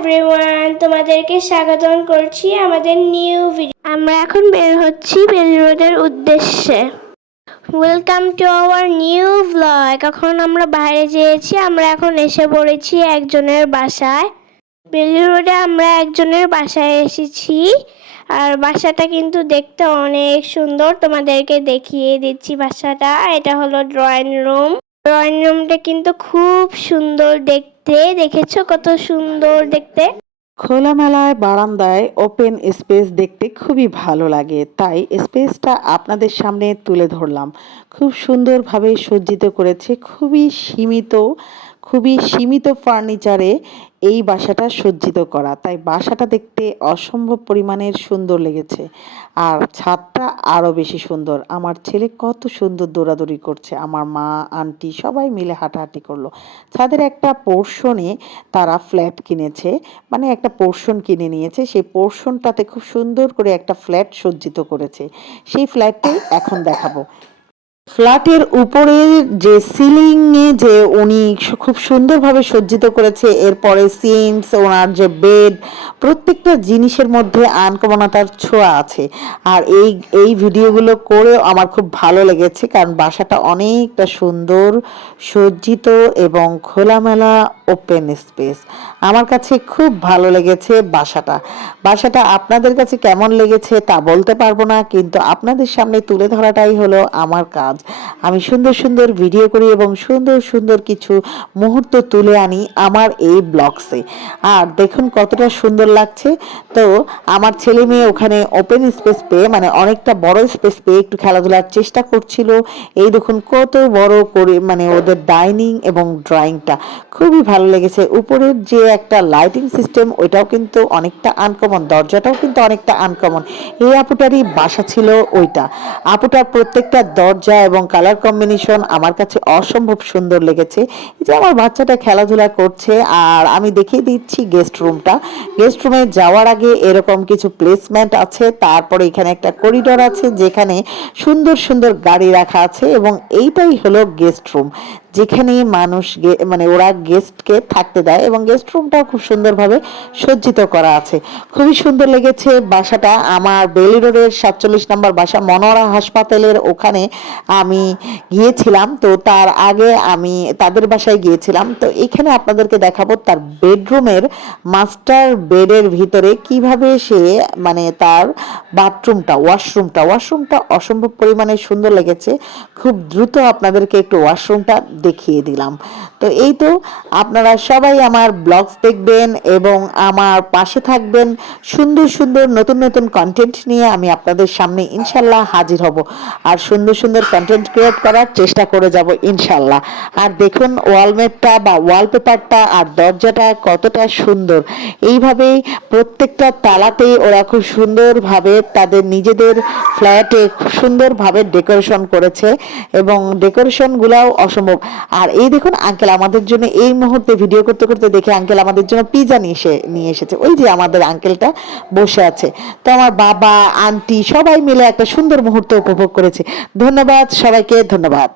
Everyone, তোমাদেরকে স্বাগতম করছি আমাদের নিউ ভিডিও। আমরা এখন বের হচ্ছি বেলি রোডের উদ্দেশ্যে। Welcome to our new blog. এখন আমরা বাইরে যেয়েছি, আমরা এখন এসে পড়েছি একজনের বাসায়। বেলি রোডে আমরা একজনের বাসায় এসেছি, আর বাসাটা কিন্তু দেখতে অনেক সুন্দর। তোমাদেরকে দেখিয়ে দিচ্ছি বাসাটা। এটা হলো ড্রয়িং রুম। ড্রয়িং রুমটা কিন্তু খুব সুন্দর দেখতে। দেখেছো কত সুন্দর দেখতে? খোলামেলায় বারান্দায় ওপেন স্পেস দেখতে খুবই ভালো লাগে, তাই স্পেসটা আপনাদের সামনে তুলে ধরলাম। খুব সুন্দরভাবে সজ্জিত করেছে, খুবই সীমিত ফার্নিচারে এই বাসাটা সজ্জিত করা, তাই বাসাটা দেখতে অসম্ভব পরিমাণের সুন্দর লেগেছে। আর ছাদটা আরও বেশি সুন্দর। আমার ছেলে কত সুন্দর দৌড়াদৌড়ি করছে, আমার মা আন্টি সবাই মিলে হাঁটাহাঁটি করলো। ছাদের একটা পোর্শনে তারা ফ্ল্যাট কিনেছে, মানে একটা পোর্শন কিনে নিয়েছে, সেই পোর্শনটাতে খুব সুন্দর করে একটা ফ্ল্যাট সজ্জিত করেছে। সেই ফ্ল্যাটটাই এখন দেখাবো। ফ্ল্যাটের উপরে যে সিলিং এ যে উনি খুব সুন্দরভাবে সজ্জিত করেছে, এরপরে সিনস, ওনার যে বেড, প্রত্যেকটা জিনিসের মধ্যে আনকমনতার ছোঁয়া আছে। আর এই ভিডিওগুলো করে আমার খুব ভালো লেগেছে, কারণ বাসাটা অনেকটা সুন্দর সজ্জিত এবং খোলামেলা ওপেন স্পেস। আমার কাছে খুব ভালো লেগেছে বাসাটা আপনাদের কাছে কেমন লেগেছে তা বলতে পারবো না, কিন্তু আপনাদের সামনে তুলে ধরাটাই হলো আমার কাজ। আমি সুন্দর সুন্দর ভিডিও করি এবং সুন্দর সুন্দর কিছু মুহূর্ত তুলে আনি আমার এই ব্লগসে। আর দেখুন কতটা সুন্দর লাগছে। তো আমার ছেলে মেয়ে ওখানে ওপেন স্পেস পেয়ে, মানে অনেকটা বড় স্পেস পেয়ে একটু খেলাধুলার চেষ্টা করছিল। এই দেখুন কত বড় করে, মানে ওদের ডাইনিং এবং ড্রয়িংটা খুবই ভালো লেগেছে। উপরের যে একটা লাইটিং সিস্টেম, ওইটাও কিন্তু অনেকটা আনকমন, দরজাটাও কিন্তু অনেকটা আনকমন। এই আপুটারই বাসা ছিল ওইটা। আপুটার প্রত্যেকটা দরজা এবং কালার কম্বিনেশন আমার কাছে অসম্ভব সুন্দর লেগেছে। এই যে আমার বাচ্চাটা খেলাধুলা করছে, আর আমি দেখিয়ে দিচ্ছি গেস্ট রুমটা। গেস্ট রুমে যাওয়ার আগে এরকম কিছু প্লেসমেন্ট আছে, তারপরে এখানে একটা করিডোর আছে যেখানে সুন্দর সুন্দর গাড়ি রাখা আছে, এবং এইটাই হলো গেস্ট রুম, যেখানে মানুষ মানে ওরা গেস্টকে থাকতে দেয়, এবং গেস্ট রুমটাও খুব সুন্দরভাবে সজ্জিত করা আছে। খুবই সুন্দর লেগেছে বাসাটা। আমার বেলি রোডের 47 নম্বর বাসা মনোয়ারা হাসপাতালের ওখানে আমি গিয়েছিলাম, তো তার আগে আমি তাদের বাসায় গিয়েছিলাম। তো এখানে আপনাদেরকে দেখাবো তার বেডরুমের মাস্টার বেডের ভিতরে কিভাবে সে, মানে তার ওয়াশরুমটা অসম্ভব পরিমাণে সুন্দর লেগেছে। খুব দ্রুত আপনাদেরকে একটু ওয়াশরুমটা দেখিয়ে দিলাম। তো এই তো, আপনারা সবাই আমার ব্লগস দেখবেন এবং আমার পাশে থাকবেন। সুন্দর সুন্দর নতুন নতুন কন্টেন্ট নিয়ে আমি আপনাদের সামনে ইনশাল্লাহ হাজির হব, আর সুন্দর সুন্দর কন্টেন্ট ক্রিয়েট করার চেষ্টা করে যাব ইনশাল্লাহ। আর দেখুন ওয়ালমেটটা বা ওয়ালপেপারটা আর দরজাটা কতটা সুন্দর। এইভাবেই প্রত্যেকটা তালাতে ওরা খুব সুন্দরভাবে তাদের নিজেদের ফ্ল্যাটে খুব সুন্দরভাবে ডেকোরেশন করেছে, এবং ডেকোরেশনগুলোও অসম্ভব। আর এই দেখুন আঙ্কেল আমাদের জন্য এই মুহূর্তে ভিডিও করতে করতে দেখে আঙ্কেল আমাদের জন্য পিজা নিয়ে এসেছে। ওই যে আমাদের আঙ্কেলটা বসে আছে। তো আমার বাবা আন্টি সবাই মিলে একটা সুন্দর মুহূর্ত উপভোগ করেছে। ধন্যবাদ সবাইকে, ধন্যবাদ।